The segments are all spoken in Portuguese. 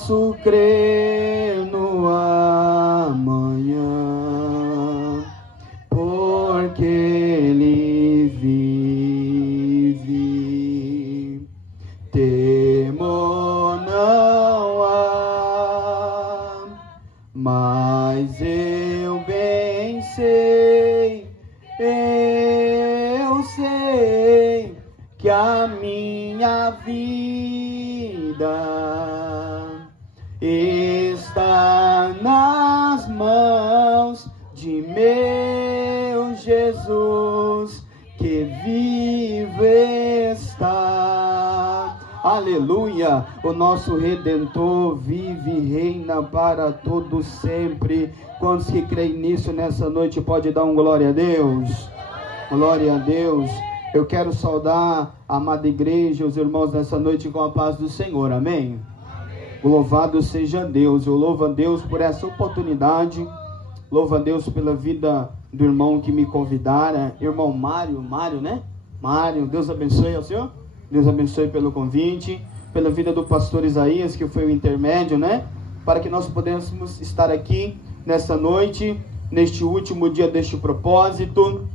posso crer no amanhã, porque Ele vive. Temor não há, mas eu bem sei, eu sei que a minha vida está nas mãos de meu Jesus, que vivo está. Aleluia! O nosso Redentor vive e reina para todo sempre. Quantos que creem nisso nessa noite pode dar um glória a Deus? Glória a Deus! Eu quero saudar a amada igreja, os irmãos nessa noite com a paz do Senhor, amém? Louvado seja Deus. Eu louvo a Deus por essa oportunidade, louvo a Deus pela vida do irmão que me convidara, irmão Mário, né? Mário, Deus abençoe ao senhor, Deus abençoe pelo convite, pela vida do pastor Isaías, que foi o intermédio, né? Para que nós pudéssemos estar aqui nessa noite, neste último dia deste propósito,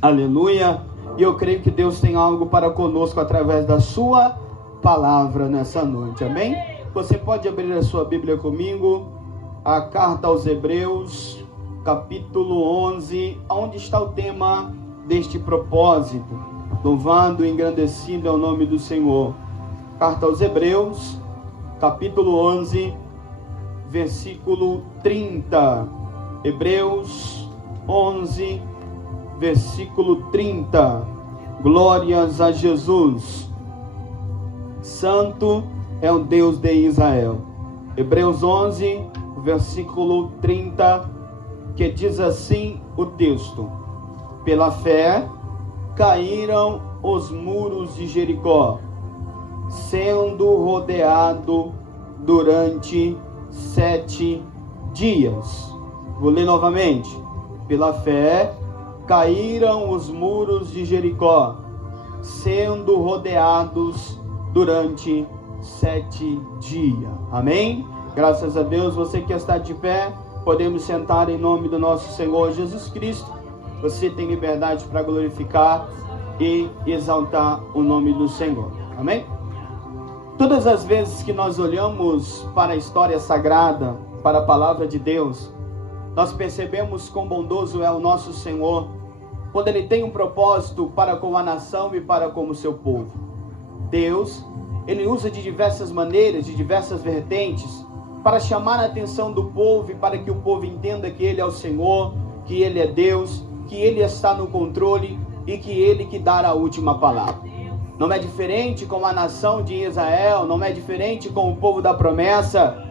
aleluia. E eu creio que Deus tem algo para conosco através da sua palavra nessa noite, amém? Você pode abrir a sua Bíblia comigo, a carta aos Hebreus, capítulo 11, onde está o tema deste propósito. Louvado e engrandecido é o nome do Senhor. Carta aos Hebreus, capítulo 11, versículo 30. Hebreus 11, versículo 30. Glórias a Jesus. Santo é o Deus de Israel. Hebreus 11, versículo 30, que diz assim o texto: pela fé caíram os muros de Jericó, sendo rodeado durante 7 dias. Vou ler novamente. Pela fé caíram os muros de Jericó, sendo rodeados durante 7 dias. Amém? Graças a Deus. Você que está de pé, podemos sentar em nome do nosso Senhor Jesus Cristo. Você tem liberdade para glorificar e exaltar o nome do Senhor. Amém? Todas as vezes que nós olhamos para a história sagrada, para a palavra de Deus, nós percebemos quão bondoso é o nosso Senhor, quando Ele tem um propósito para com a nação e para com o seu povo. Deus, Ele usa de diversas maneiras, de diversas vertentes, para chamar a atenção do povo e para que o povo entenda que Ele é o Senhor, que Ele é Deus, que Ele está no controle e que Ele que dará a última palavra. Não é diferente com a nação de Israel, não é diferente com o povo da promessa,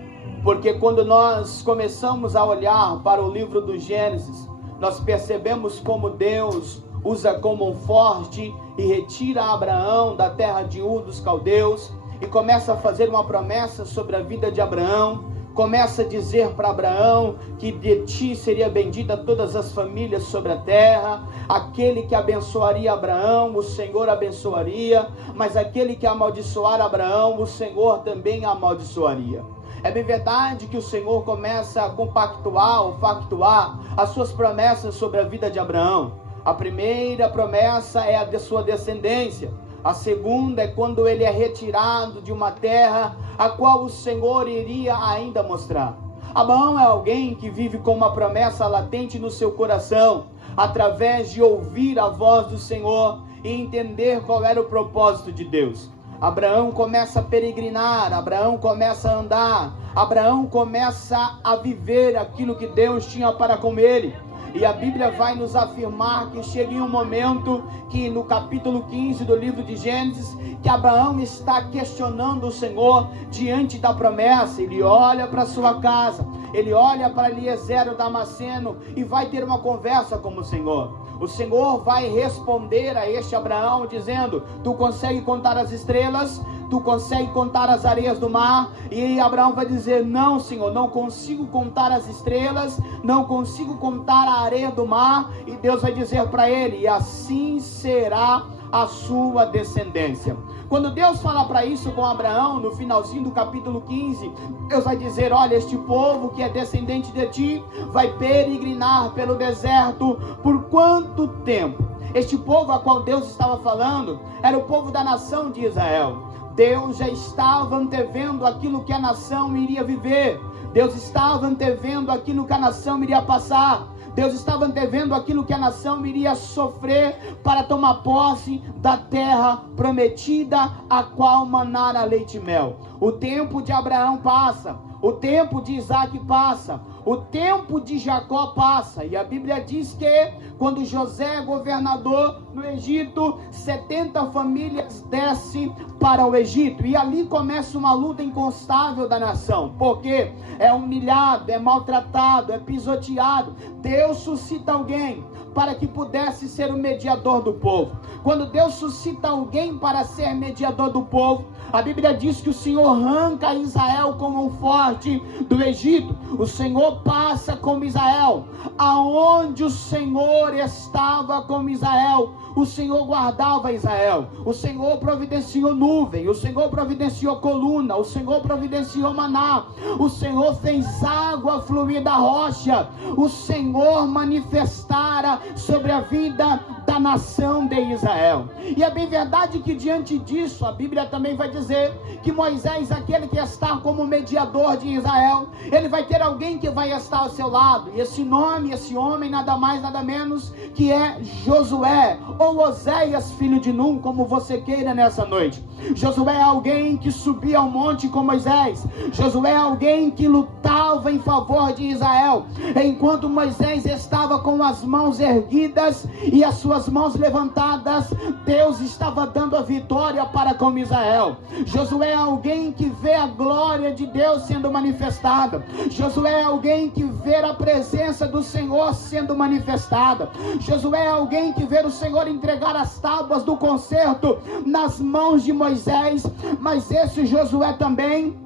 porque quando nós começamos a olhar para o livro do Gênesis, nós percebemos como Deus usa como um forte e retira Abraão da terra de Ur dos caldeus e começa a fazer uma promessa sobre a vida de Abraão. Começa a dizer para Abraão que de ti seria bendita todas as famílias sobre a terra. Aquele que abençoaria Abraão, o Senhor abençoaria, mas aquele que amaldiçoar Abraão, o Senhor também amaldiçoaria. É bem verdade que o Senhor começa a compactuar ou factuar as suas promessas sobre a vida de Abraão. A primeira promessa é a de sua descendência. A segunda é quando ele é retirado de uma terra a qual o Senhor iria ainda mostrar. Abraão é alguém que vive com uma promessa latente no seu coração, através de ouvir a voz do Senhor e entender qual era o propósito de Deus. Abraão começa a peregrinar, Abraão começa a andar, Abraão começa a viver aquilo que Deus tinha para com ele. E a Bíblia vai nos afirmar que chega em um momento que no capítulo 15 do livro de Gênesis, que Abraão está questionando o Senhor diante da promessa. Ele olha para sua casa, ele olha para Eliezer o Damasceno e vai ter uma conversa com o Senhor. O Senhor vai responder a este Abraão dizendo: tu consegue contar as estrelas? Tu consegue contar as areias do mar? E Abraão vai dizer: não, Senhor, não consigo contar as estrelas, não consigo contar a areia do mar. E Deus vai dizer para ele: e assim será a sua descendência. Quando Deus fala para isso com Abraão, no finalzinho do capítulo 15, Deus vai dizer: olha, este povo que é descendente de ti vai peregrinar pelo deserto por quanto tempo? Este povo a qual Deus estava falando era o povo da nação de Israel. Deus já estava antevendo aquilo que a nação iria viver. Deus estava antevendo aquilo que a nação iria passar. Deus estava antevendo aquilo que a nação iria sofrer para tomar posse da terra prometida, a qual manara leite e mel. O tempo de Abraão passa, o tempo de Isaac passa, o tempo de Jacó passa. E a Bíblia diz que quando José é governador no Egito, 70 famílias descem para o Egito. E ali começa uma luta inconstável da nação. Porque é humilhado, é maltratado, é pisoteado. Deus suscita alguém para que pudesse ser o mediador do povo. Quando Deus suscita alguém para ser mediador do povo, a Bíblia diz que o Senhor arranca Israel com mão forte do Egito. O Senhor passa com Israel. Aonde o Senhor estava com Israel, o Senhor guardava Israel. O Senhor providenciou nuvem, o Senhor providenciou coluna, o Senhor providenciou maná, o Senhor fez água fluir da rocha. O Senhor manifestara sobre a vida da nação de Israel. E é bem verdade que diante disso, a Bíblia também vai dizer que Moisés, aquele que está como mediador de Israel, ele vai ter alguém que vai estar ao seu lado. E esse nome, esse homem, nada mais, nada menos que é Josué, ou Oséias, filho de Num, como você queira nessa noite. Josué é alguém que subia ao monte com Moisés. Josué é alguém que lutava em favor de Israel, enquanto Moisés estava com as mãos erguidas e as suas mãos levantadas, Deus estava dando a vitória para com Israel. Josué é alguém que vê a glória de Deus sendo manifestada. Josué é alguém que vê a presença do Senhor sendo manifestada. Josué é alguém que vê o Senhor entregar as tábuas do concerto nas mãos de Moisés. Mas esse Josué também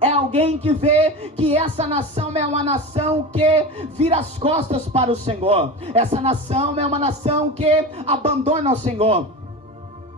é alguém que vê que essa nação é uma nação que vira as costas para o Senhor. Essa nação é uma nação que abandona o Senhor.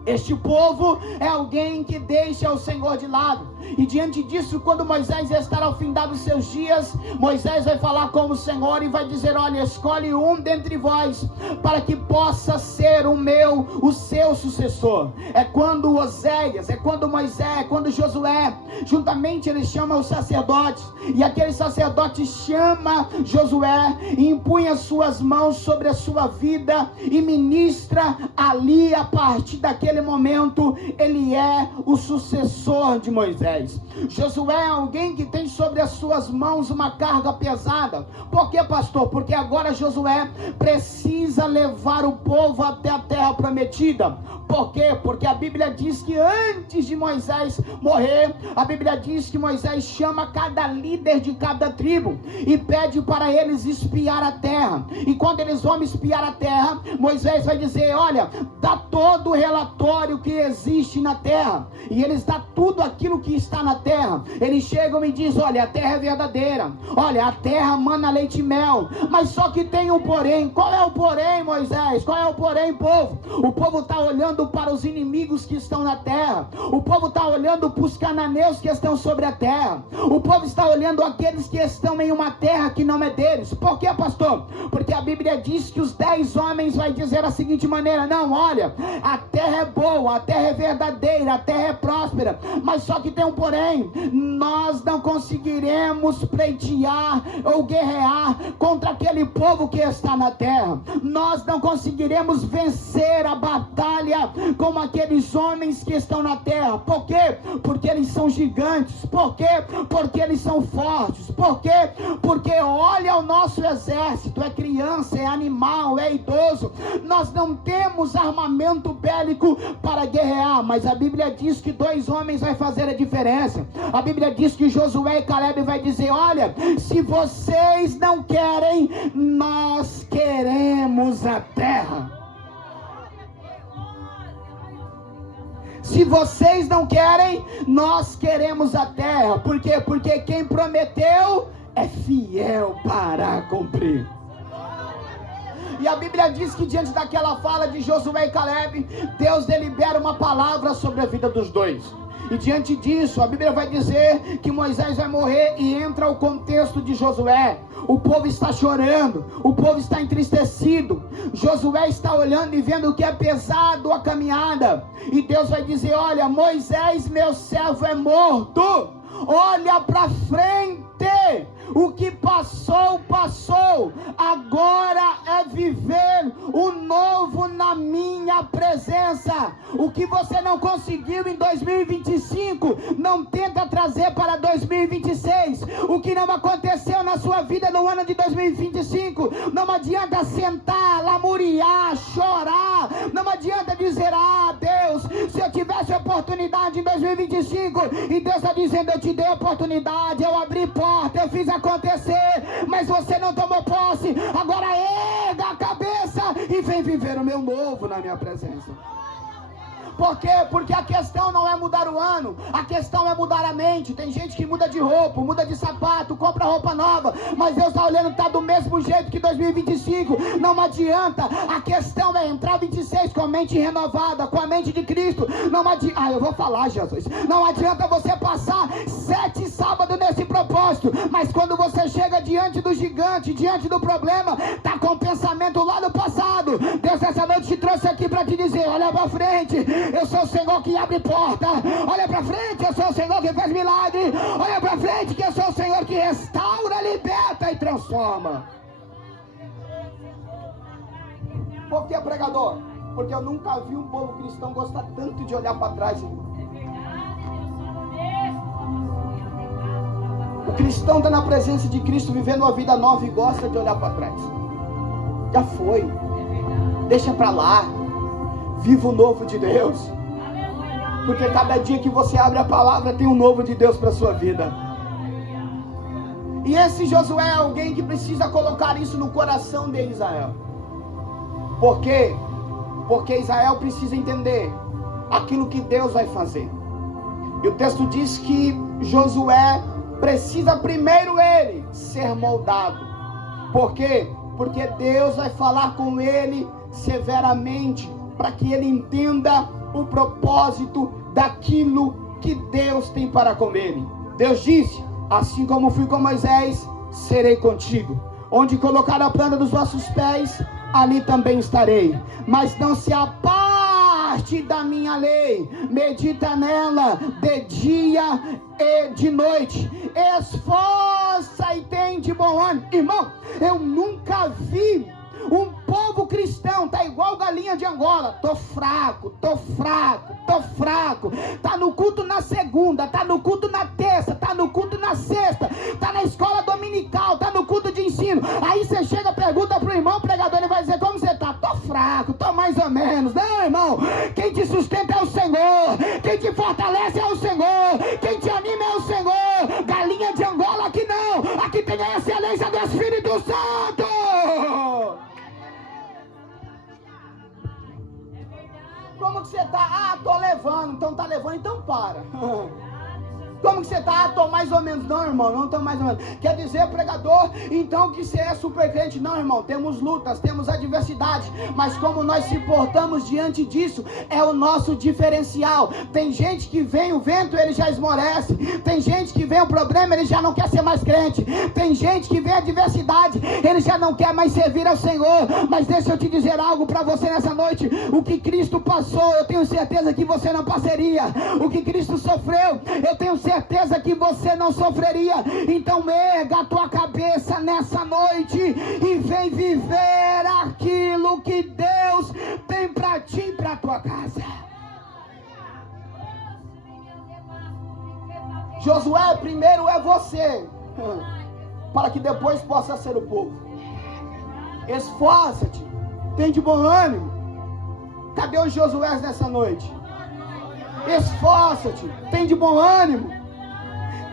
Este povo é alguém que deixa o Senhor de lado. E diante disso, quando Moisés estará ao fim dos seus dias, Moisés vai falar com o Senhor e vai dizer: olha, escolhe um dentre vós, para que possa ser o seu sucessor. É quando Oséias, é quando Moisés, é quando Josué, juntamente eles chamam os sacerdotes, e aquele sacerdote chama Josué e impunha suas mãos sobre a sua vida e ministra ali. A partir daquele momento, ele é o sucessor de Moisés. Josué é alguém que tem sobre as suas mãos uma carga pesada. Por que, pastor? Porque agora Josué precisa levar o povo até a terra prometida. Por quê? Porque a Bíblia diz que antes de Moisés morrer, a Bíblia diz que Moisés chama cada líder de cada tribo e pede para eles espiar a terra. E quando eles vão espiar a terra, Moisés vai dizer: olha, dá todo o relatório que existe na terra. E eles dão tudo aquilo que está na terra. Eles chegam e dizem: olha, a terra é verdadeira, olha, a terra mana leite e mel. Mas só que tem um porém. Qual é o porém, Moisés? Qual é o porém, povo? O povo está olhando para os inimigos que estão na terra. O povo está olhando para os cananeus que estão sobre a terra. O povo está olhando aqueles que estão em uma terra que não é deles. Por quê, pastor? Porque a Bíblia diz que os 10 homens vai dizer da seguinte maneira: não, olha, a terra é boa, a terra é verdadeira, a terra é próspera, mas só que tem um porém. Nós não conseguiremos pleitear ou guerrear contra aquele povo que está na terra. Nós não conseguiremos vencer a batalha como aqueles homens que estão na terra. Por quê? Porque eles são gigantes. Por quê? Porque eles são fortes. Por quê? Porque olha o nosso exército, é criança, é animal, é idoso. Nós não temos armamento bélico para guerrear, mas a Bíblia diz que 2 homens vai fazer a diferença. A Bíblia diz que Josué e Caleb vai dizer: olha, se vocês não querem, nós queremos a terra. Se vocês não querem, nós queremos a terra. Por quê? Porque quem prometeu é fiel para cumprir. E a Bíblia diz que diante daquela fala de Josué e Caleb, Deus delibera uma palavra sobre a vida dos dois. E diante disso, a Bíblia vai dizer que Moisés vai morrer e entra o contexto de Josué. O povo está chorando, o povo está entristecido. Josué está olhando e vendo que é pesado a caminhada. E Deus vai dizer: olha, Moisés, meu servo, é morto. Olha para frente. O que passou, passou. Agora é viver o novo na minha presença. O que você não conseguiu em 2025, não tenta trazer para 2026. O que não aconteceu na sua vida no ano de 2025, não adianta sentar, lamuriar, chorar. Não adianta dizer: ah, Deus, se eu tivesse oportunidade em 2025, e Deus está dizendo: eu te dei oportunidade, eu abri porta, eu fiz acontecer, mas você não tomou posse. Agora erga a cabeça e vem viver o meu novo na minha presença. Por quê? Porque a questão não é mudar o ano, a questão é mudar a mente. Tem gente que muda de roupa, muda de sapato, compra roupa nova, mas Deus está olhando, está do mesmo jeito que 2025. Não adianta. A questão é entrar 26 com a mente renovada, com a mente de Cristo. Não adianta. Eu vou falar, Jesus. Não adianta você passar 7 sábados nesse propósito, mas quando você chega diante do gigante, diante do problema, está com o pensamento lá no passado. Deus essa noite te trouxe aqui para te dizer: olha para frente, eu sou o Senhor que abre porta. Olha para frente, eu sou o Senhor que faz milagre. Olha para frente, que eu sou o Senhor que restaura, liberta e transforma. Por que, pregador? Porque eu nunca vi um povo cristão gostar tanto de olhar para trás, irmão. O cristão está na presença de Cristo, vivendo uma vida nova e gosta de olhar para trás. Já foi. Deixa para lá. Viva o novo de Deus. Porque cada dia que você abre a palavra, tem um novo de Deus para a sua vida. E esse Josué é alguém que precisa colocar isso no coração de Israel. Por quê? Porque Israel precisa entender aquilo que Deus vai fazer. E o texto diz que Josué precisa primeiro ele ser moldado. Por quê? Porque Deus vai falar com ele severamente, para que ele entenda o propósito daquilo que Deus tem para com ele. Deus disse: assim como fui com Moisés, serei contigo. Onde colocar a planta dos vossos pés, ali também estarei. Mas não se aparte da minha lei, medita nela de dia e de noite. Esforça e tem de bom ânimo. Irmão, eu nunca vi um povo cristão, tá igual galinha de Angola. Tô fraco. Tá no culto na segunda, tá no culto na terça, tá no culto na sexta, tá na escola dominical, tá no culto de ensino. Aí você chega, pergunta pro irmão pregador, ele vai dizer: como você tá? Tô fraco, tô mais ou menos. Não, irmão, quem te sustenta é o Senhor, quem te fortalece é o Senhor, quem te anima é o Senhor. Galinha de Angola aqui não, aqui tem a excelência do Espírito Santo. Como que você tá? Tô levando. Então tá levando, então para. Como que você tá? Tô mais ou menos. Não, irmão, não tô mais ou menos. Quer dizer, pregador, então que você é super crente? Não, irmão, temos lutas, temos adversidades, mas como nós se portamos diante disso, é o nosso diferencial. Tem gente que vem o vento, ele já esmorece. Tem gente que vem o problema, ele já não quer ser mais crente. Tem gente que vem a adversidade, ele já não quer mais servir ao Senhor. Mas deixa eu te dizer algo para você nessa noite. O que Cristo passou, eu tenho certeza que você não passaria. O que Cristo sofreu, eu tenho certeza que você não sofreria. Então erga a tua cabeça nessa noite e vem viver aquilo que Deus tem para ti e para tua casa. Josué, primeiro é você, para que depois possa ser o povo. Esforça-te, tem de bom ânimo. Cadê os Josué nessa noite? Esforça-te, tem de bom ânimo.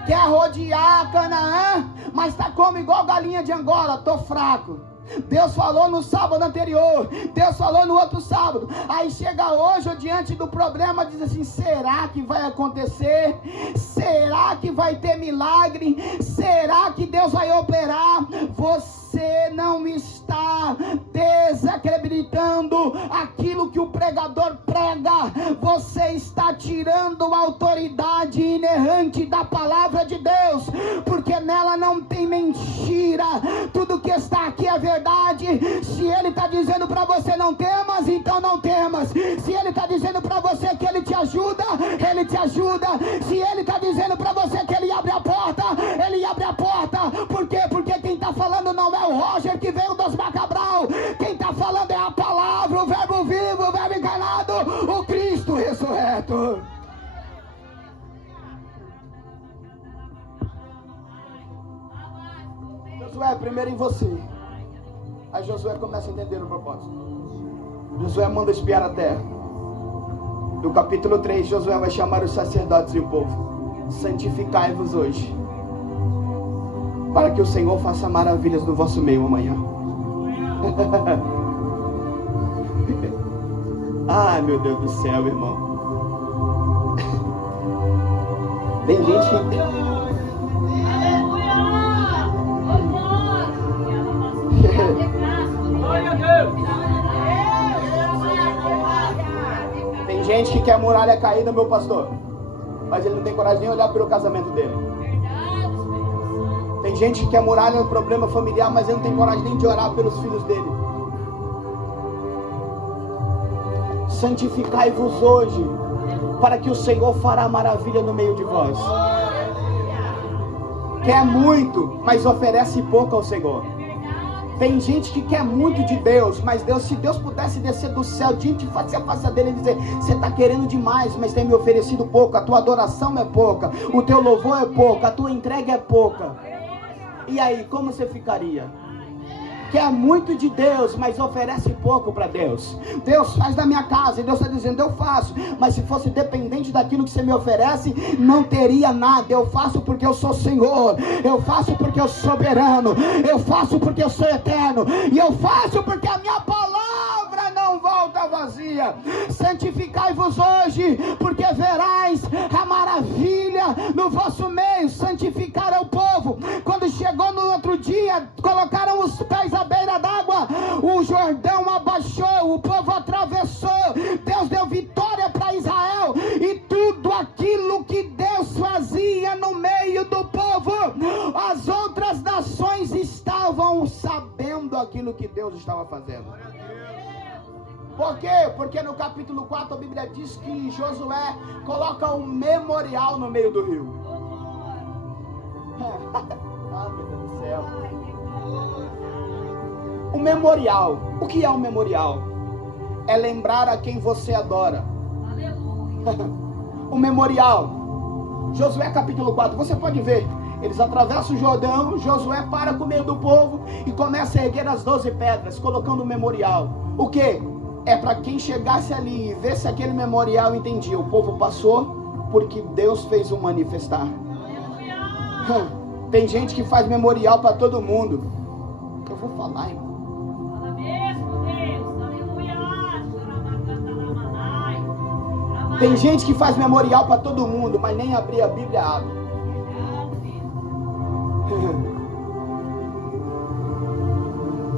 Quer rodear Canaã, mas está como igual galinha de Angola. Tô fraco. Deus falou no sábado anterior, Deus falou no outro sábado. Aí chega hoje, ou diante do problema, diz assim: será que vai acontecer? Será que vai ter milagre? Será que Deus vai operar? Você você não está desacreditando aquilo que o pregador prega, você está tirando a autoridade inerrante da palavra de Deus, porque nela não tem mentira, tudo que está aqui é verdade. Se ele está dizendo para você não temas, então não temas. Se ele está dizendo para você que ele te ajuda, ele te ajuda. Se ele está dizendo para você que ele abre a porta, ele abre a porta. Por quê? Porque quem está falando não é o Roger que veio dos Macabral, quem está falando é a palavra, o verbo vivo, o verbo encarnado, o Cristo ressurreto. Josué, primeiro em você. Aí Josué começa a entender o propósito. Josué manda espiar a terra. No capítulo 3, Josué vai chamar os sacerdotes e o povo: santificai-vos hoje, para que o Senhor faça maravilhas no vosso meio amanhã. Ai, meu Deus do céu, irmão. Tem gente que... Tem gente que quer muralha caída, meu pastor, mas ele não tem coragem nem de olhar pelo casamento dele. Tem gente que quer muralha no problema familiar, mas ele não tem coragem nem de orar pelos filhos dele. Santificai-vos hoje, para que o Senhor fará maravilha no meio de vós. Quer muito, mas oferece pouco ao Senhor. Tem gente que quer muito de Deus, mas Deus, se Deus pudesse descer do céu diante de face a face dele e dizer: você está querendo demais, mas tem me oferecido pouco, a tua adoração é pouca, o teu louvor é pouco, a tua entrega é pouca. E aí, como você ficaria? Quer muito de Deus, mas oferece pouco para Deus. Deus faz da minha casa, e Deus está dizendo: eu faço, mas se fosse dependente daquilo que você me oferece, não teria nada. Eu faço porque eu sou Senhor, eu faço porque eu sou soberano, eu faço porque eu sou eterno, e eu faço porque a minha palavra não volta vazia. Santificai-vos hoje, porque verais a maravilha no vosso meio. Santificaram o povo. Quando chegou no outro dia, colocaram os pés à beira d'água, o Jordão abaixou, o povo atravessou, Deus deu vitória para Israel, e tudo aquilo que Deus fazia no meio do povo, as outras nações estavam sabendo aquilo que Deus estava fazendo. Por quê? Porque no capítulo 4 a Bíblia diz que Josué coloca um memorial no meio do rio. Ah, meu Deus do céu. O memorial. O que é um memorial? É lembrar a quem você adora. O memorial. Josué capítulo 4. Você pode ver. Eles atravessam o Jordão. Josué para com o meio do povo e começa a erguer as 12 pedras, colocando um memorial. O que? É para quem chegasse ali e vesse aquele memorial, entendia: o povo passou porque Deus fez o manifestar. Tem gente que faz memorial para todo mundo. Eu vou falar, irmão. Tem gente que faz memorial para todo mundo, mas nem abrir a Bíblia abre.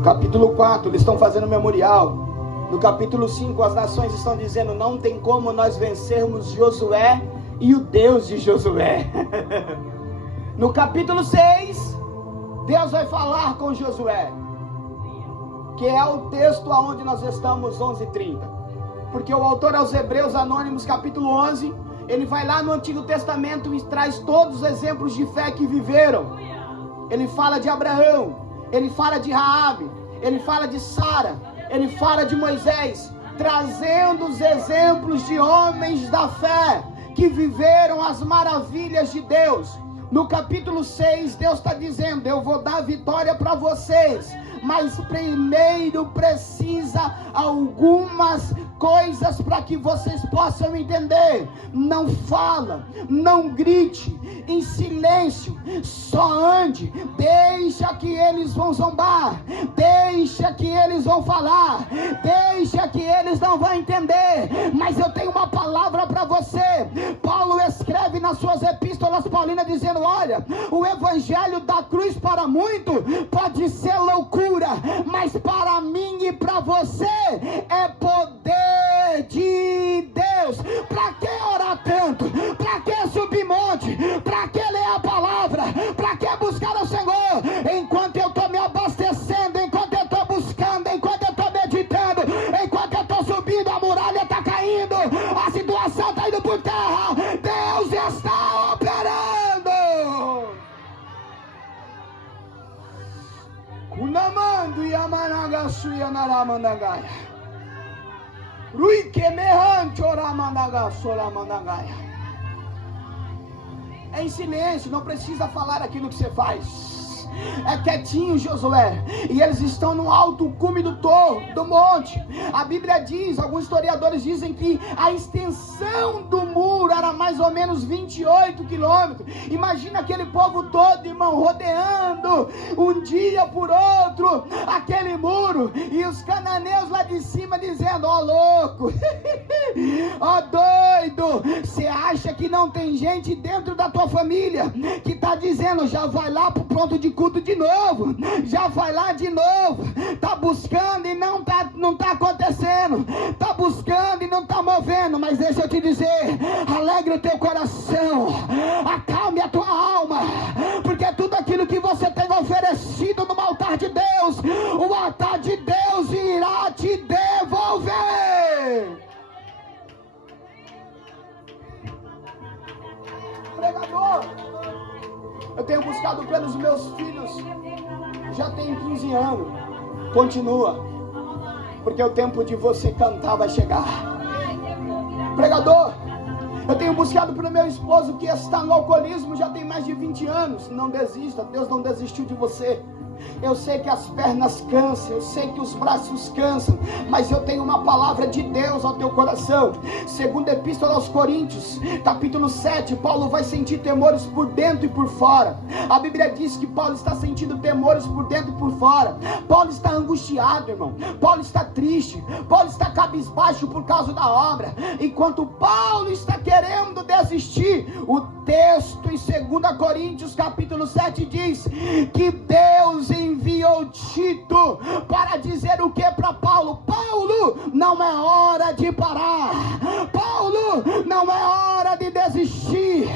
Capítulo 4, eles estão fazendo memorial. No capítulo 5, as nações estão dizendo: não tem como nós vencermos Josué e o Deus de Josué. No capítulo 6, Deus vai falar com Josué, que é o texto aonde nós estamos, 11:30. Porque o autor aos Hebreus Anônimos, capítulo 11, ele vai lá no Antigo Testamento e traz todos os exemplos de fé que viveram. Ele fala de Abraão, ele fala de Raabe, ele fala de Sara, ele fala de Moisés, trazendo os exemplos de homens da fé que viveram as maravilhas de Deus. No capítulo 6, Deus está dizendo: eu vou dar vitória para vocês, mas primeiro precisa algumas coisas para que vocês possam entender. Não fala, não grite, em silêncio, só ande, deixa que eles vão zombar, deixa que eles vão falar, deixa que eles não vão entender, mas eu tenho uma palavra para você. Paulo escreve nas suas epístolas paulinas dizendo: olha, o evangelho da cruz para muito pode ser loucura, mas para mim e para você é poder de Deus. Para que orar tanto? Para que subir monte? Para que ler a palavra? Para que buscar o Senhor? Enquanto eu estou me abastecendo, enquanto eu estou buscando, enquanto eu estou meditando, enquanto eu estou subindo, a muralha está caindo, a situação está indo por terra, Deus está operando. Kunamando Yamanagasu Yanaramandagaya. Ruikemehancho Ramandagasu Ramandagaya. É em silêncio, não precisa falar aquilo que você faz. É quietinho, Josué. E eles estão no alto cume do monte. A Bíblia diz, alguns historiadores dizem que a extensão do muro era mais ou menos 28 quilômetros. Imagina aquele povo todo, irmão, rodeando um dia por outro aquele muro. E os cananeus lá de cima dizendo: ó louco, ó doido, você acha que não tem gente dentro da tua família que está dizendo: já vai lá pro ponto de culto de novo, já vai lá de novo, tá buscando e não tá acontecendo, tá buscando e não tá movendo. Mas deixa eu te dizer, alegre o teu coração, acalme a tua alma, porque tudo aquilo que você tem oferecido no altar de Deus, o altar de Deus irá te devolver. Pregador, eu tenho buscado pelos meus filhos, já tem 15 anos, continua, porque o tempo de você cantar vai chegar. Pregador, eu tenho buscado pelo meu esposo que está no alcoolismo, já tem mais de 20 anos, não desista, Deus não desistiu de você. Eu sei que as pernas cansam, eu sei que os braços cansam, mas eu tenho uma palavra de Deus ao teu coração. Segunda Epístola aos Coríntios, capítulo 7, Paulo vai sentir temores por dentro e por fora. A Bíblia diz que Paulo está sentindo temores por dentro e por fora. Paulo está angustiado, irmão. Paulo está triste. Paulo está cabisbaixo por causa da obra. Enquanto Paulo está querendo desistir, o texto em 2 Coríntios capítulo 7 diz que Deus enviou Tito para dizer o que para Paulo? Paulo, não é hora de parar. Paulo, não é hora de desistir.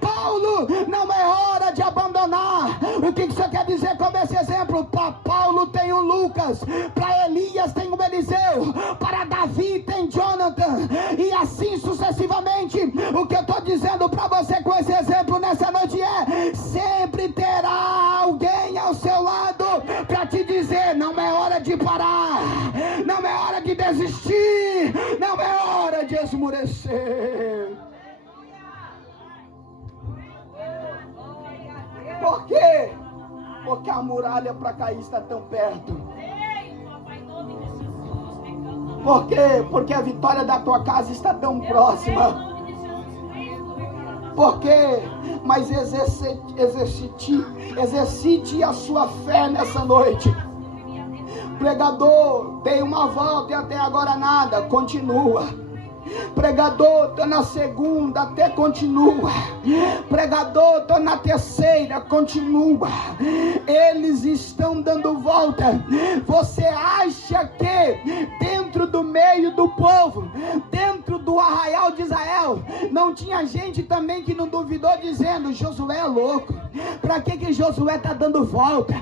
Paulo, não é hora de abandonar. O que você quer dizer com esse exemplo? Para Paulo tem o Lucas, para Elias tem o Eliseu, para Davi tem Jonathan, e assim sucessivamente. O que eu estou dizendo para você com esse exemplo nessa noite é: sempre terá alguém ao seu lado para te dizer: não é hora de parar, não é hora de desistir, não é hora de esmurecer. Por quê? Porque a muralha para cair está tão perto. Por quê? Porque a vitória da tua casa está tão próxima. Por quê? Mas exercite a sua fé nessa noite. Pregador, dei uma volta e até agora nada. Continua. Pregador, estou na segunda, até continua. Pregador, estou na terceira, continua. Eles estão dando volta. Você acha que dentro do meio do povo, dentro do arraial de Israel, não tinha gente também que não duvidou, dizendo: Josué é louco, para que Josué está dando volta?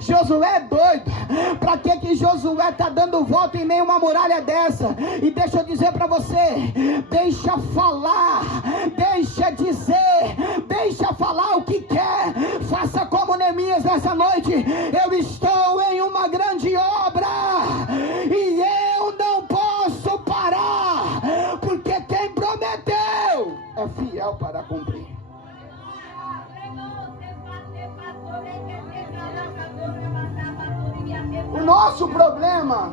Josué é doido, para que Josué está dando volta em meio a uma muralha dessa? E deixa eu dizer para você, deixa falar, deixa dizer, deixa falar o que quer. Faça como Neemias nessa noite: eu estou em uma grande obra e eu não posso parar, porque quem prometeu é fiel para cumprir. O nosso problema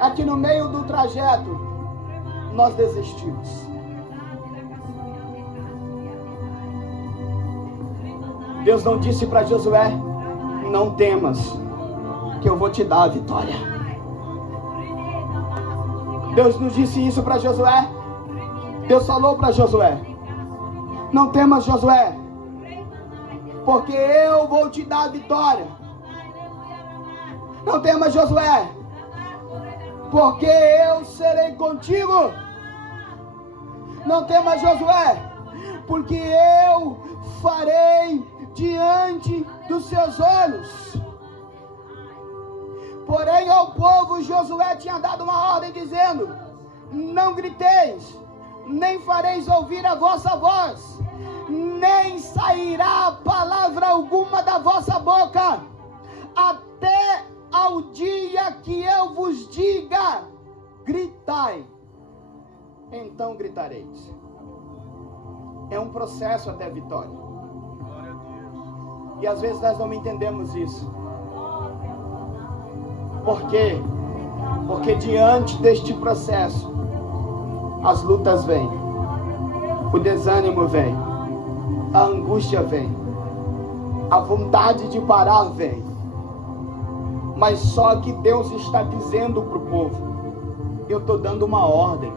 é que no meio do trajeto nós desistimos. Deus não disse para Josué: não temas, que eu vou te dar a vitória. Deus não disse isso para Josué. Deus falou para Josué: Não temas, Josué, porque eu vou te dar a vitória. Não temas, Josué, porque eu serei contigo. Não temas, Josué, porque eu farei diante dos seus olhos. Porém ao povo Josué tinha dado uma ordem dizendo: não griteis, nem fareis ouvir a vossa voz, nem sairá palavra alguma da vossa boca, até ao dia que eu vos diga: gritai, então gritareis. É um processo até a vitória. E às vezes nós não entendemos isso. Por quê? Porque diante deste processo, as lutas vêm, o desânimo vem, a angústia vem, a vontade de parar vem. Mas só que Deus está dizendo para o povo: eu estou dando uma ordem.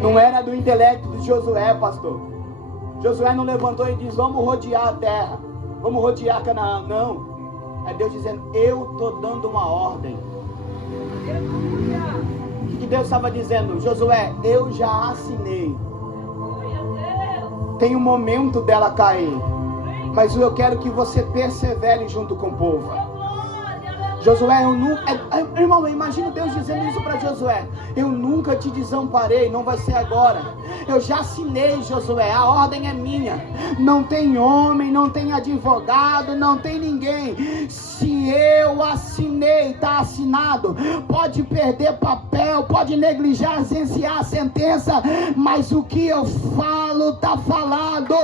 Não era do intelecto de Josué, pastor. Josué não levantou e disse: vamos rodear a terra, vamos rodear Canaã. Não. É Deus dizendo: eu estou dando uma ordem. O que Deus estava dizendo? Josué, eu já assinei. Tem um momento dela cair, mas eu quero que você persevere junto com o povo. Josué, eu nunca... Irmão, imagina Deus dizendo isso para Josué: eu nunca te desamparei, não vai ser agora. Eu já assinei, Josué, a ordem é minha. Não tem homem, não tem advogado, não tem ninguém. Se eu assinei, está assinado. Pode perder papel, pode negligenciar a sentença, mas o que eu falo está falado.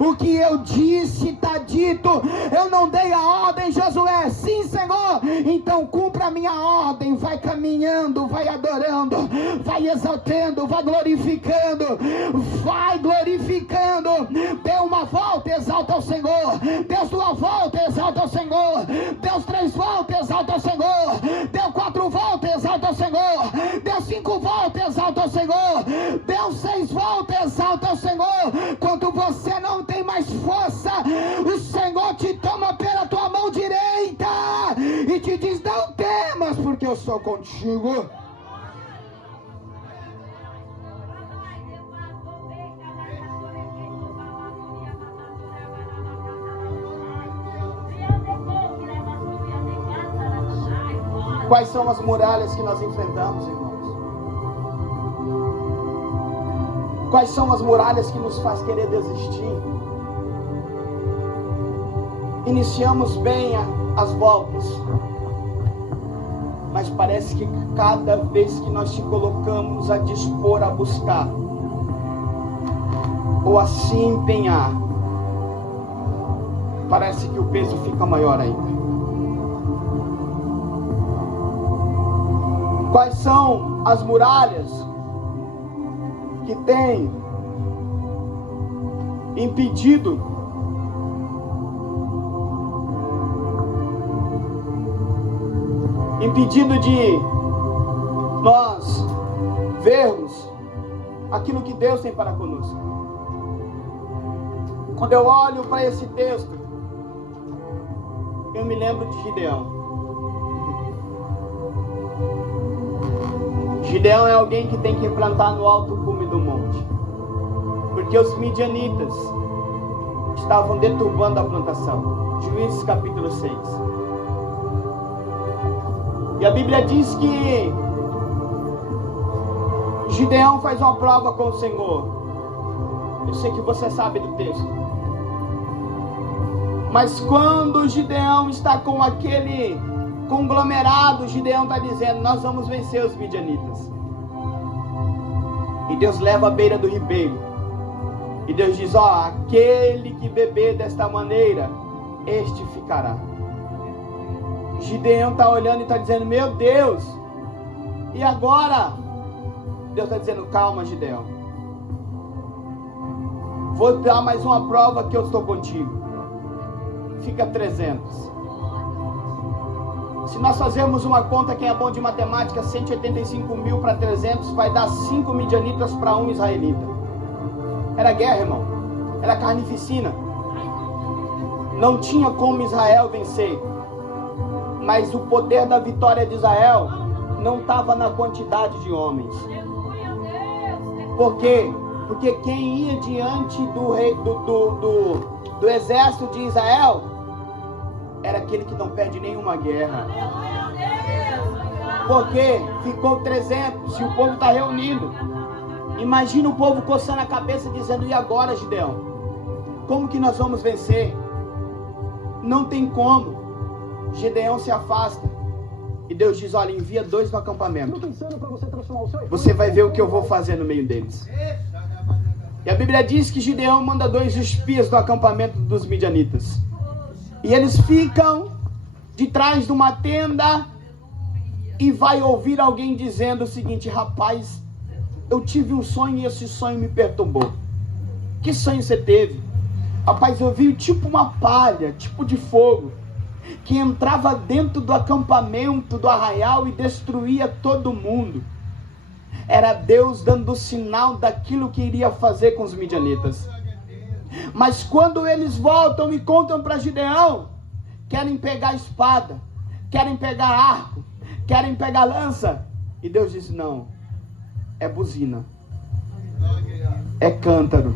O que eu disse está dito. Eu não dei a ordem, Josué. Sim, Senhor. Então cumpra a minha ordem. Vai caminhando, vai adorando, vai exaltando, vai glorificando, vai glorificando. Deu uma volta, exalta o Senhor. Deu uma volta, exalta o Senhor. Deu 3 voltas, exalta o Senhor. Deu 4 voltas, exalta o Senhor. Deu 5 voltas, exalta o Senhor. Deu 6 voltas, exalta o Senhor. Quando você não tem mais força, o Senhor te toma pela tua mão direita e te diz: não temas, porque eu sou contigo. Quais são as muralhas que nós enfrentamos, irmãos? Quais são as muralhas que nos faz querer desistir? Iniciamos bem as voltas, mas parece que cada vez que nós te colocamos a dispor a buscar ou a se empenhar, parece que o peso fica maior ainda. Quais são as muralhas que têm impedido de nós vermos aquilo que Deus tem para conosco? Quando eu olho para esse texto, eu me lembro de Gideão. Gideão é alguém que tem que plantar no alto cume do monte, porque os midianitas estavam deturbando a plantação. Juízes capítulo 6. E a Bíblia diz que Gideão faz uma prova com o Senhor. Eu sei que você sabe do texto. Mas quando Gideão está com aquele conglomerado, Gideão está dizendo: nós vamos vencer os midianitas. E Deus leva à beira do ribeiro. E Deus diz: ó, aquele que beber desta maneira, este ficará. Gideão está olhando e está dizendo: meu Deus, e agora? Deus está dizendo: calma, Gideão, vou dar mais uma prova que eu estou contigo. Fica 300. Se nós fazermos uma conta, quem é bom de matemática, 185 mil para 300, vai dar 5 midianitas para 1 israelita. Era guerra, irmão. Era carnificina. Não tinha como Israel vencer. Mas o poder da vitória de Israel não estava na quantidade de homens. Por quê? Porque quem ia diante do exército de Israel era aquele que não perde nenhuma guerra. Porque ficou 300 e o povo está reunido. Imagina o povo coçando a cabeça dizendo: e agora, Gideão? Como que nós vamos vencer? Não tem como. Gideão se afasta. E Deus diz: olha, envia 2 no acampamento. Você vai ver o que eu vou fazer no meio deles. E a Bíblia diz que Gideão manda 2 espias do acampamento dos midianitas. E eles ficam de trás de uma tenda e vai ouvir alguém dizendo o seguinte: rapaz, eu tive um sonho e esse sonho me perturbou. Que sonho você teve? Rapaz, eu vi tipo uma palha, tipo de fogo, que entrava dentro do acampamento do arraial e destruía todo mundo. Era Deus dando sinal daquilo que iria fazer com os midianitas. Mas quando eles voltam e contam para Gideão, querem pegar espada, querem pegar arco, querem pegar lança. E Deus diz: não, é buzina, é cântaro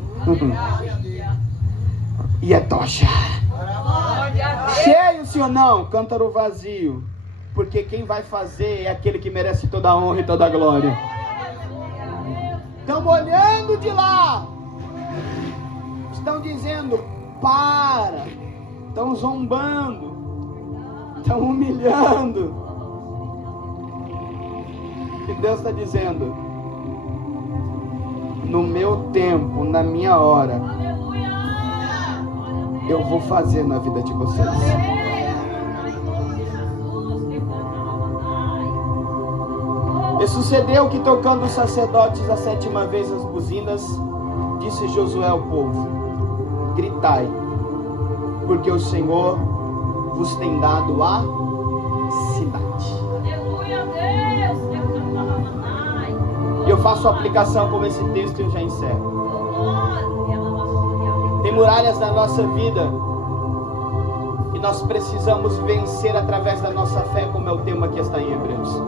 e é tocha. Cheio, sim ou não? Cântaro vazio. Porque quem vai fazer é aquele que merece toda a honra e toda a glória. Estão olhando de lá, estão dizendo: para. Estão zombando, estão humilhando. E Deus está dizendo: no meu tempo, na minha hora, eu vou fazer na vida de vocês. E sucedeu que, tocando os sacerdotes a 7ª vez as buzinas, disse Josué ao povo: gritai, porque o Senhor vos tem dado a cidade. E eu faço a aplicação com esse texto e eu já encerro. Tem muralhas na nossa vida e nós precisamos vencer através da nossa fé, como é o tema que está em Hebreus.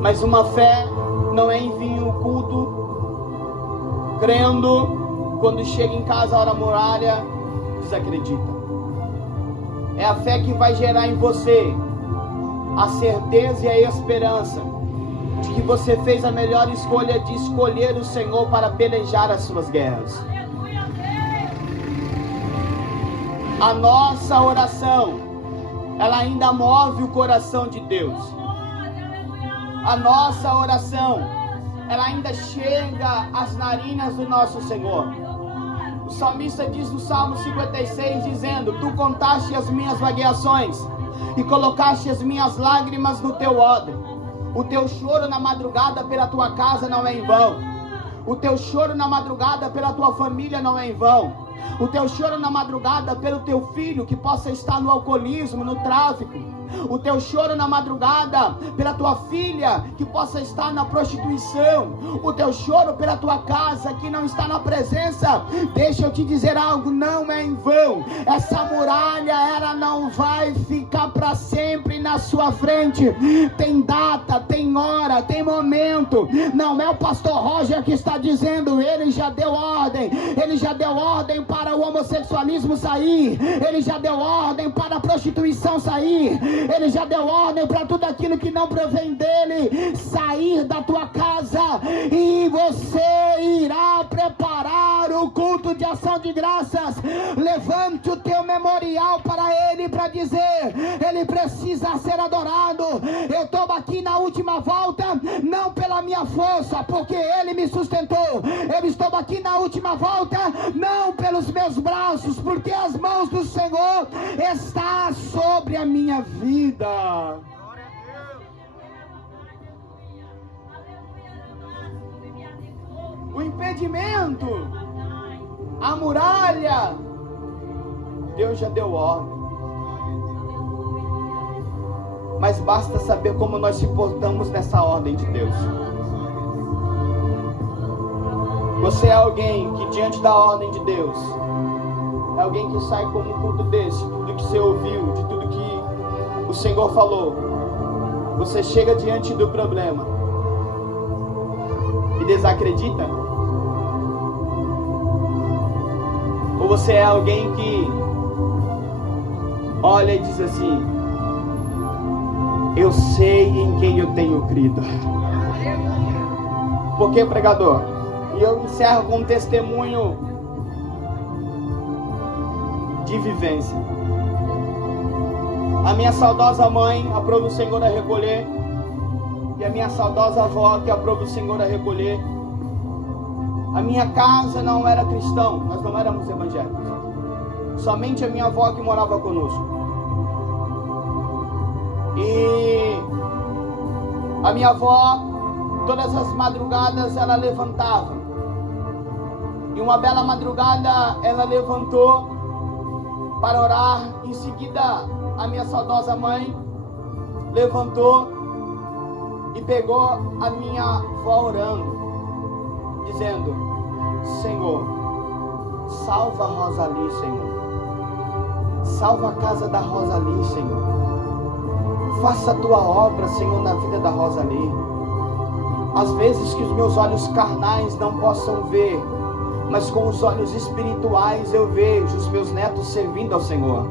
Mas uma fé não é vir o culto crendo, quando chega em casa a hora muralha, desacredita. É a fé que vai gerar em você a certeza e a esperança de que você fez a melhor escolha de escolher o Senhor para pelejar as suas guerras. A nossa oração, ela ainda move o coração de Deus. A nossa oração, ela ainda chega às narinas do nosso Senhor. O salmista diz no Salmo 56, dizendo: tu contaste as minhas vagueações e colocaste as minhas lágrimas no teu odre. O teu choro na madrugada pela tua casa não é em vão. O teu choro na madrugada pela tua família não é em vão. O teu choro na madrugada pelo teu filho que possa estar no alcoolismo, no tráfico. O teu choro na madrugada pela tua filha que possa estar na prostituição. O teu choro pela tua casa que não está na presença. Deixa eu te dizer algo, não é em vão. Essa muralha, ela não vai ficar para sempre na sua frente. Tem data, tem hora, tem momento. Não é o pastor Roger que está dizendo, ele já deu ordem. Ele já deu ordem para o homossexualismo sair. Ele já deu ordem para a prostituição sair. Ele já deu ordem para tudo aquilo que não provém dele sair da tua casa. E você irá preparar o culto de ação de graças. Levante o teu memorial para ele, para dizer: ele precisa ser adorado. Eu estou aqui na última volta, não pela minha força, porque ele me sustentou. Eu estou aqui na última volta, não pelos meus braços, porque as mãos do Senhor estão sobre a minha vida. O impedimento, a muralha, Deus já deu ordem. mas basta saber como nós se portamos nessa ordem de Deus. Você é alguém que, diante da ordem de Deus, é alguém que sai como um culto desse, de tudo que você ouviu, de tudo que o Senhor falou. Você chega diante do problema e desacredita? Ou você é alguém que olha e diz assim: eu sei em quem eu tenho crido? Por que, pregador? E eu encerro com um testemunho de vivência. A minha saudosa mãe aprova o Senhor a recolher, e a minha saudosa avó que aprova o Senhor a recolher. A minha casa não era cristão, nós não éramos evangélicos. Somente a minha avó que morava conosco. E a minha avó, todas as madrugadas ela levantava. E uma bela madrugada ela levantou para orar. Em seguida, a minha saudosa mãe levantou e pegou a minha avó orando, dizendo: Senhor, salva a Rosali, Senhor. Salva a casa da Rosali, Senhor. Faça a tua obra, Senhor, na vida da Rosali. Às vezes que os meus olhos carnais não possam ver, mas com os olhos espirituais eu vejo os meus netos servindo ao Senhor.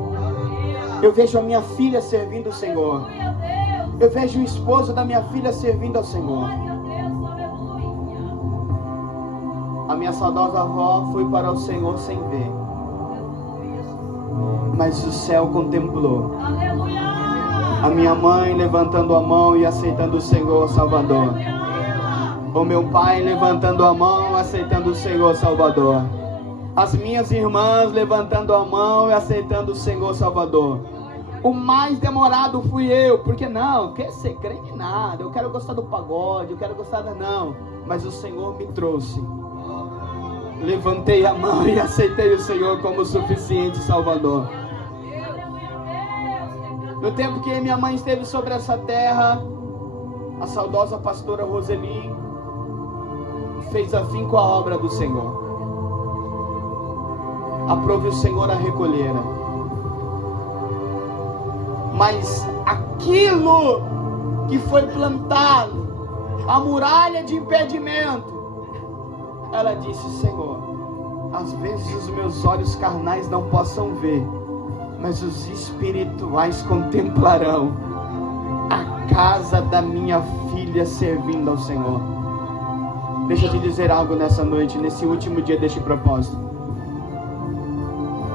Eu vejo a minha filha servindo ao Senhor. Eu vejo o esposo da minha filha servindo ao Senhor. A minha saudosa avó foi para o Senhor sem ver, mas o céu contemplou. A minha mãe levantando a mão e aceitando o Senhor Salvador. O meu pai levantando a mão, aceitando o Senhor Salvador. As minhas irmãs levantando a mão e aceitando o Senhor Salvador. O mais demorado fui eu, porque não, quer ser crente nada, eu quero gostar do pagode, eu quero gostar da não, mas o Senhor me trouxe. Levantei a mão e aceitei o Senhor como suficiente Salvador. No tempo que minha mãe esteve sobre essa terra, a saudosa pastora Roseli fez afinco a obra do Senhor. Aprove o Senhor a recolher. Mas aquilo que foi plantado, a muralha de impedimento, ela disse: Senhor, às vezes os meus olhos carnais não possam ver, mas os espirituais contemplarão a casa da minha filha servindo ao Senhor. Deixa eu te dizer algo nessa noite, nesse último dia deste propósito.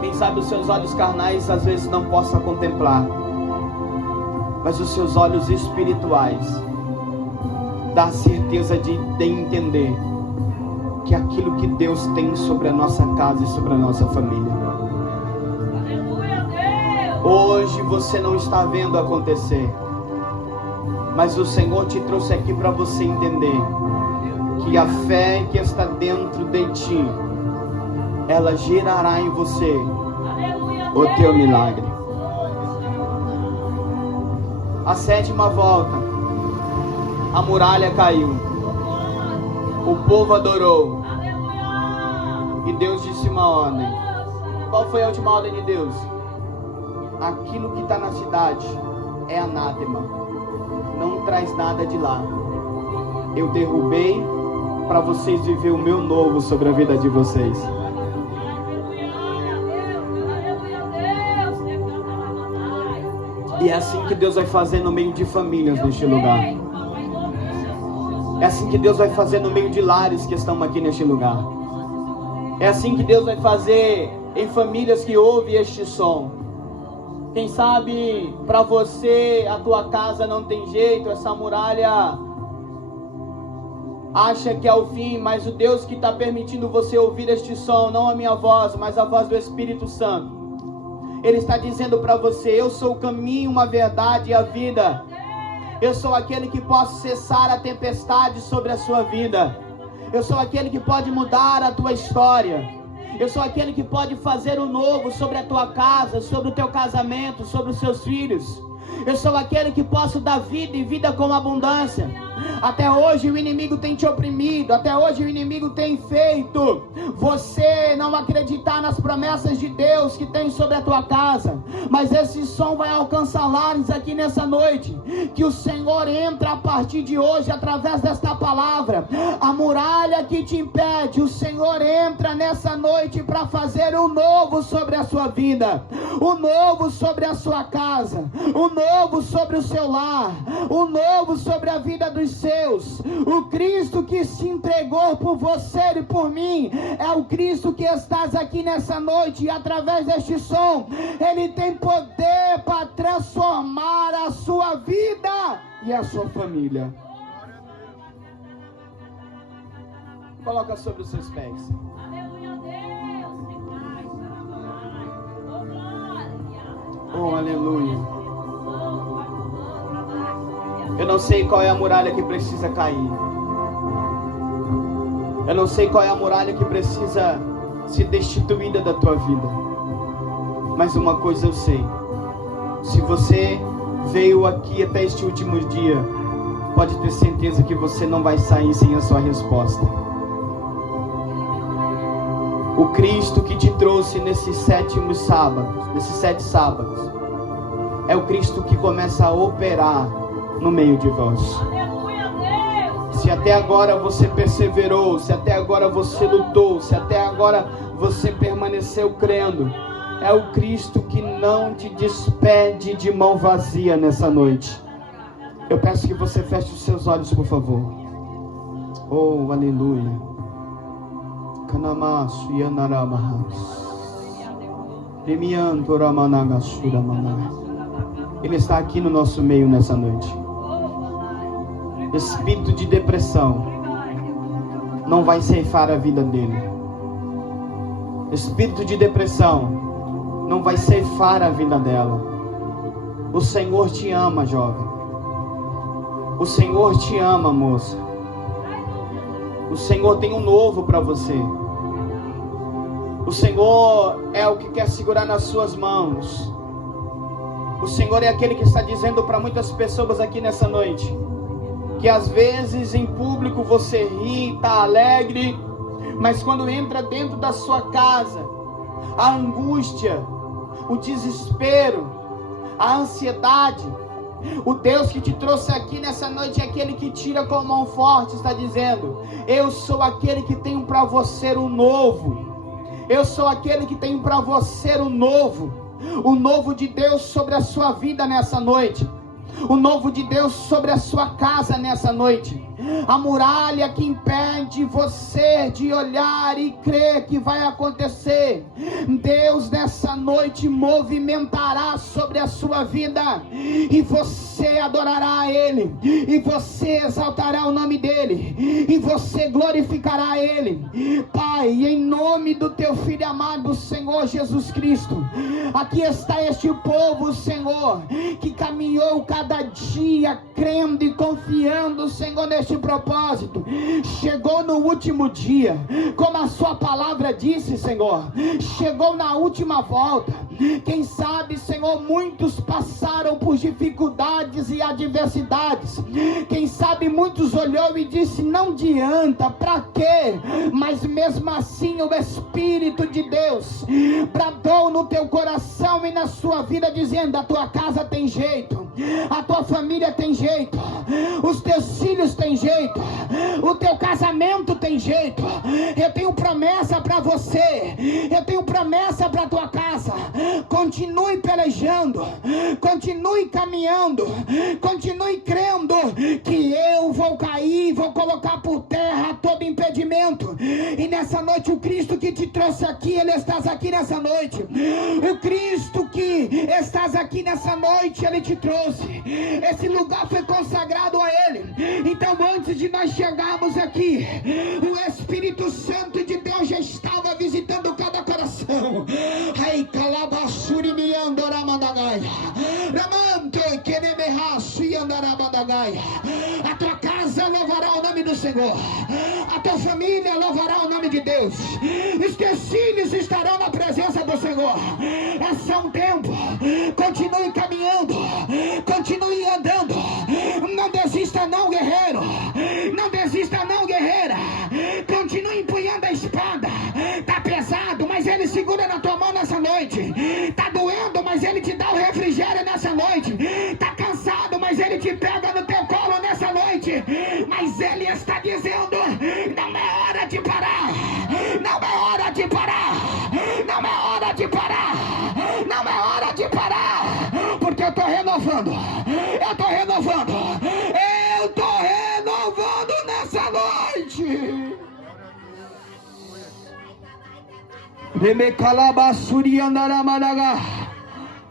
Quem sabe os seus olhos carnais às vezes não possam contemplar, mas os seus olhos espirituais dá a certeza de entender que aquilo que Deus tem sobre a nossa casa e sobre a nossa família. Aleluia, Deus! Hoje você não está vendo acontecer, mas o Senhor te trouxe aqui para você entender que a fé que está dentro de ti, ela gerará em você o teu milagre. A 7ª volta, a muralha caiu, o povo adorou, e Deus disse uma ordem. Qual foi a última ordem de Deus? Aquilo que está na cidade é anátema, não traz nada de lá. Eu derrubei para vocês viver o meu novo sobre a vida de vocês. E é assim que Deus vai fazer no meio de famílias neste lugar. É assim que Deus vai fazer no meio de lares que estão aqui neste lugar. É assim que Deus vai fazer em famílias que ouvem este som. Quem sabe para você a tua casa não tem jeito, essa muralha acha que é o fim, mas o Deus que está permitindo você ouvir este som, não a minha voz, mas a voz do Espírito Santo, Ele está dizendo para você: eu sou o caminho, a verdade e a vida. Eu sou aquele que posso cessar a tempestade sobre a sua vida. Eu sou aquele que pode mudar a tua história. Eu sou aquele que pode fazer o novo sobre a tua casa, sobre o teu casamento, sobre os seus filhos. Eu sou aquele que posso dar vida e vida com abundância. Até hoje o inimigo tem te oprimido, até hoje o inimigo tem feito você não acreditar nas promessas de Deus que tem sobre a tua casa. Mas esse som vai alcançar lares aqui nessa noite. Que o Senhor entra a partir de hoje através desta palavra. A muralha que te impede, o Senhor entra nessa noite para fazer o novo sobre a sua vida, o novo sobre a sua casa, o novo sobre o seu lar, o novo sobre a vida dos seus. O Cristo que se entregou por você e por mim é o Cristo que estás aqui nessa noite, e através deste som Ele tem poder para transformar a sua vida e a sua família. Coloca sobre os seus pés. Aleluia, Deus. Oh, glória. Oh, aleluia. Eu não sei qual é a muralha que precisa cair. Eu não sei qual é a muralha que precisa ser destituída da tua vida. Mas uma coisa eu sei. Se você veio aqui até este último dia, pode ter certeza que você não vai sair sem a sua resposta. O Cristo que te trouxe nesses 7 sábados, é o Cristo que começa a operar no meio de vós. Aleluia, Deus. Se até agora você perseverou, se até agora você lutou, se até agora você permaneceu crendo, é o Cristo que não te despede de mão vazia nessa noite. Eu peço que você feche os seus olhos, por favor. Oh, aleluia. Kanamasu yanarabahas. Remianto ramanagasura mamá. Ele está aqui no nosso meio nessa noite. Espírito de depressão não vai ceifar a vida dele. Espírito de depressão não vai ceifar a vida dela. O Senhor te ama, jovem. O Senhor te ama, moça. O Senhor tem um novo para você. O Senhor é o que quer segurar nas suas mãos. O Senhor é aquele que está dizendo para muitas pessoas aqui nessa noite que às vezes em público você ri, está alegre, mas quando entra dentro da sua casa, a angústia, o desespero, a ansiedade, o Deus que te trouxe aqui nessa noite é aquele que tira com a mão forte, está dizendo: eu sou aquele que tenho para você o novo. Eu sou aquele que tenho para você o novo de Deus sobre a sua vida nessa noite. O novo de Deus sobre a sua casa nessa noite. A muralha que impede você de olhar e crer que vai acontecer, Deus nessa noite movimentará sobre a sua vida, e você adorará a Ele, e você exaltará o nome dEle, e você glorificará a Ele. Pai, em nome do Teu Filho amado, Senhor Jesus Cristo, aqui está este povo, Senhor, que caminhou cada dia crendo e confiando, Senhor, neste propósito. Chegou no último dia, como a sua palavra disse, Senhor, chegou na última volta. Quem sabe, Senhor, muitos passaram por dificuldades e adversidades. Quem sabe muitos olhou e disse: não adianta, para quê? Mas mesmo assim o Espírito de Deus bradou no teu coração e na sua vida, dizendo: a tua casa tem jeito, a tua família tem jeito, os teus filhos têm jeito, o teu casamento tem jeito. Eu tenho promessa para você, eu tenho promessa para tua casa. Continue pelejando, continue caminhando, continue crendo que eu vou cair, vou colocar por terra todo impedimento. E nessa noite o Cristo que te trouxe aqui, Ele estás aqui nessa noite. O Cristo que estás aqui nessa noite, Ele te trouxe. Esse lugar foi consagrado a Ele. Então antes de nós chegarmos aqui, o Espírito Santo de Deus já estava visitando cada coração. Ai, calabasuri me andoramandagaia. Ramanto e queremehaçu e andaramandagaia. A tua casa louvará o nome nome do Senhor. A tua família louvará o nome de Deus. Os teus filhos estarão na presença do Senhor. É só um tempo. Continue caminhando, continue andando. Não desista não, guerreiro. Não desista não, guerreira. Continue empunhando a espada. Tá pesado, mas Ele segura na tua mão nessa noite. Tá doendo, mas Ele te dá o refrigério nessa noite. Tá cansado, mas Ele te pega no teu colo nessa noite. Mas Ele está dizendo: não é hora de parar. Não é hora de parar. Não é hora de parar. Não é hora de parar. Porque eu tô renovando. Eu tô renovando. Eu tô renovando nessa noite. Remecalabasuri andaramadaga.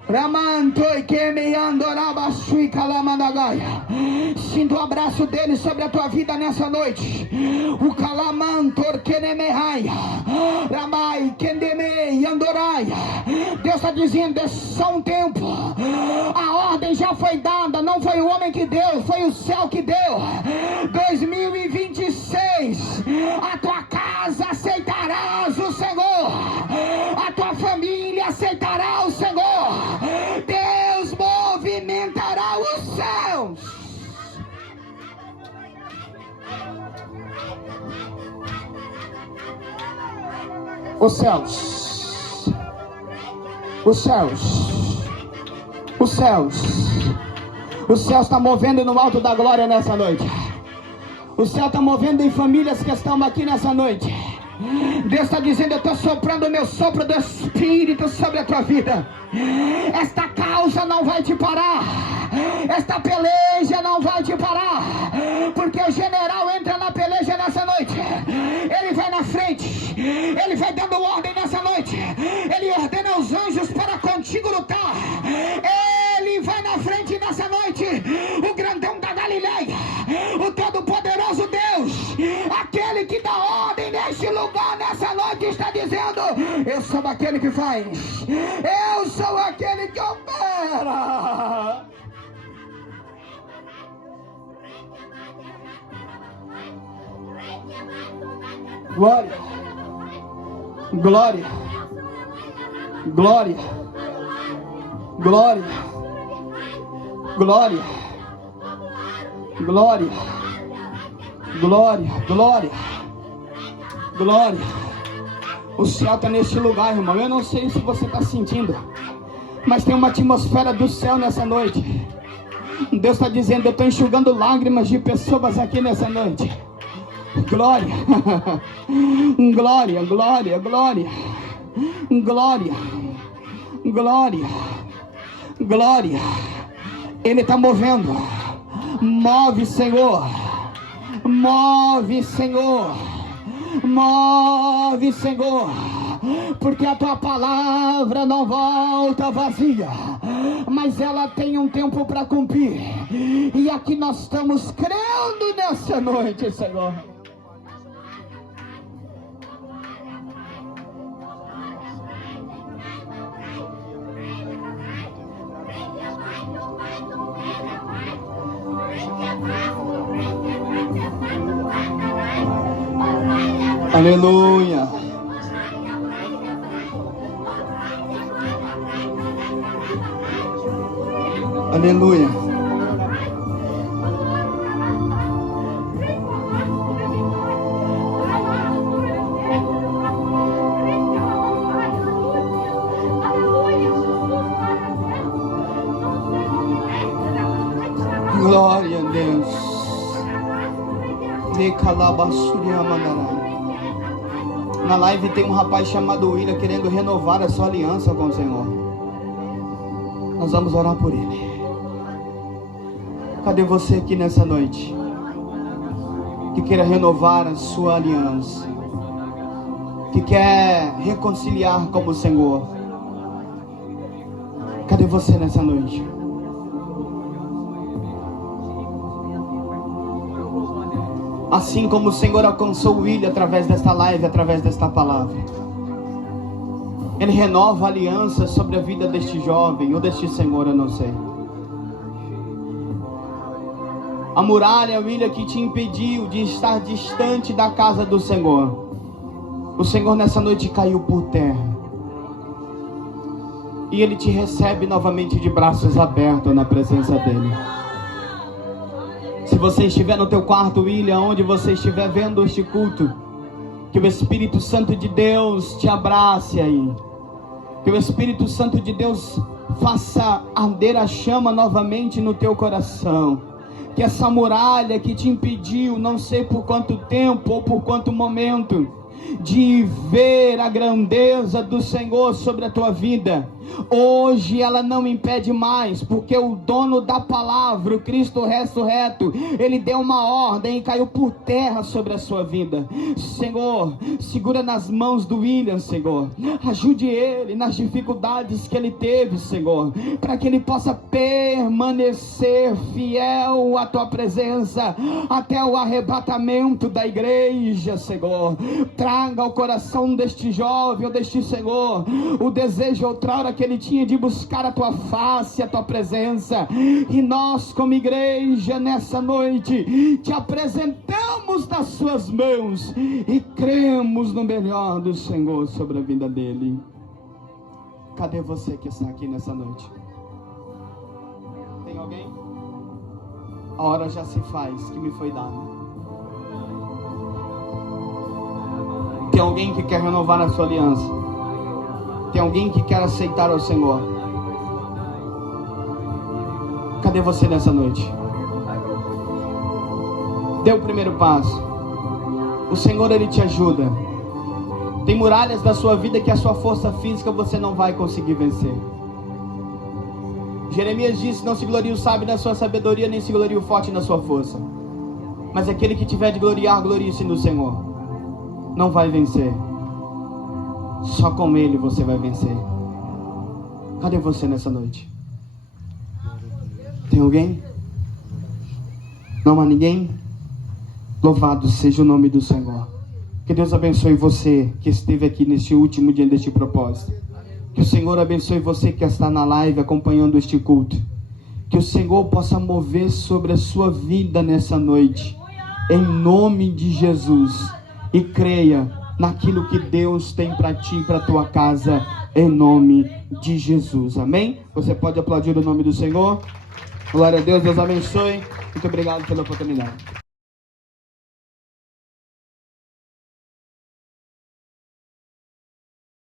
Ramanto e quemeando rabasui calamadagaia. Sinto o abraço dele sobre a tua vida nessa noite. O calamantor quenemehaia. Ramai quendemei andoraia. Deus está dizendo: é só um tempo. A ordem já foi dada. Não foi o homem que deu, foi o céu que deu. 2026. A tua casa aceitarás o Senhor. A tua família aceitará o Senhor. Deus movimentará os céus. Os céus. Os céus. Os céus. O céu está movendo no alto da glória nessa noite. O céu está movendo em famílias que estão aqui nessa noite. Deus está dizendo: eu estou soprando o meu sopro do Espírito sobre a tua vida. Esta causa não vai te parar. Esta peleja não vai te parar. Porque o general entra na peleja nessa noite. Ele vai na frente. Ele vai dando ordem nessa noite. Ele ordena os anjos para contigo lutar. Ele vai na frente nessa noite. O grandão da Galileia, o todo-poderoso Deus, aquele que dá ordem neste lugar nessa noite, está dizendo: eu sou aquele que faz. Eu sou aquele que opera. Glória. Glória. Glória. Glória. Glória. Glória. Glória. Glória. Glória. O céu está neste lugar, irmão. Eu não sei se você está sentindo, mas tem uma atmosfera do céu nessa noite. Deus está dizendo: eu estou enxugando lágrimas de pessoas aqui nessa noite. Glória. Glória, glória, glória. Glória. Glória. Glória. Ele está movendo. Move, Senhor. Move, Senhor. Move, Senhor. Porque a tua palavra não volta vazia, mas ela tem um tempo para cumprir. E aqui nós estamos crendo nessa noite, Senhor. Aleluia. Aleluia. Glória a Deus. Na live tem um rapaz chamado William querendo renovar a sua aliança com o Senhor. Nós vamos orar por ele. Cadê você aqui nessa noite que queira renovar a sua aliança, que quer reconciliar com o Senhor? Cadê você nessa noite? Assim como o Senhor alcançou o William através desta live, através desta palavra, Ele renova a aliança sobre a vida deste jovem ou deste senhor, eu não sei. A muralha, William, que te impediu de estar distante da casa do Senhor. O Senhor nessa noite caiu por terra. E Ele te recebe novamente de braços abertos na presença dEle. Se você estiver no teu quarto, William, onde você estiver vendo este culto, que o Espírito Santo de Deus te abrace aí. Que o Espírito Santo de Deus faça arder a chama novamente no teu coração. Que essa muralha que te impediu, não sei por quanto tempo ou por quanto momento, de ver a grandeza do Senhor sobre a tua vida, hoje ela não impede mais, porque o dono da palavra, o Cristo ressurreto, Ele deu uma ordem e caiu por terra sobre a sua vida. Senhor, segura nas mãos do William, Senhor, ajude ele nas dificuldades que ele teve, Senhor, para que ele possa permanecer fiel à tua presença até o arrebatamento da igreja, Senhor. Traga ao coração deste jovem ou deste Senhor o desejo outrora que ele tinha de buscar a tua face, a tua presença. E nós, como igreja, nessa noite te apresentamos nas suas mãos e cremos no melhor do Senhor sobre a vida dele. Cadê você que está aqui nessa noite? Tem alguém? A hora já se faz que me foi dada. Tem alguém que quer renovar a sua aliança? Tem alguém que quer aceitar ao Senhor? Cadê você nessa noite? Dê o primeiro passo. O Senhor, Ele te ajuda. Tem muralhas da sua vida que a sua força física você não vai conseguir vencer. Jeremias disse: não se glorie o sábio na sua sabedoria, nem se glorie o forte na sua força. Mas aquele que tiver de gloriar, glorie-se no Senhor. Não vai vencer. Só com Ele você vai vencer. Cadê você nessa noite? Tem alguém? Não há ninguém? Louvado seja o nome do Senhor. Que Deus abençoe você que esteve aqui neste último dia deste propósito. Que o Senhor abençoe você que está na live acompanhando este culto. Que o Senhor possa mover sobre a sua vida nessa noite, em nome de Jesus. E creia naquilo que Deus tem para ti e para a tua casa, em nome de Jesus. Amém? Você pode aplaudir o nome do Senhor. Glória a Deus, Deus abençoe. Muito obrigado pela oportunidade.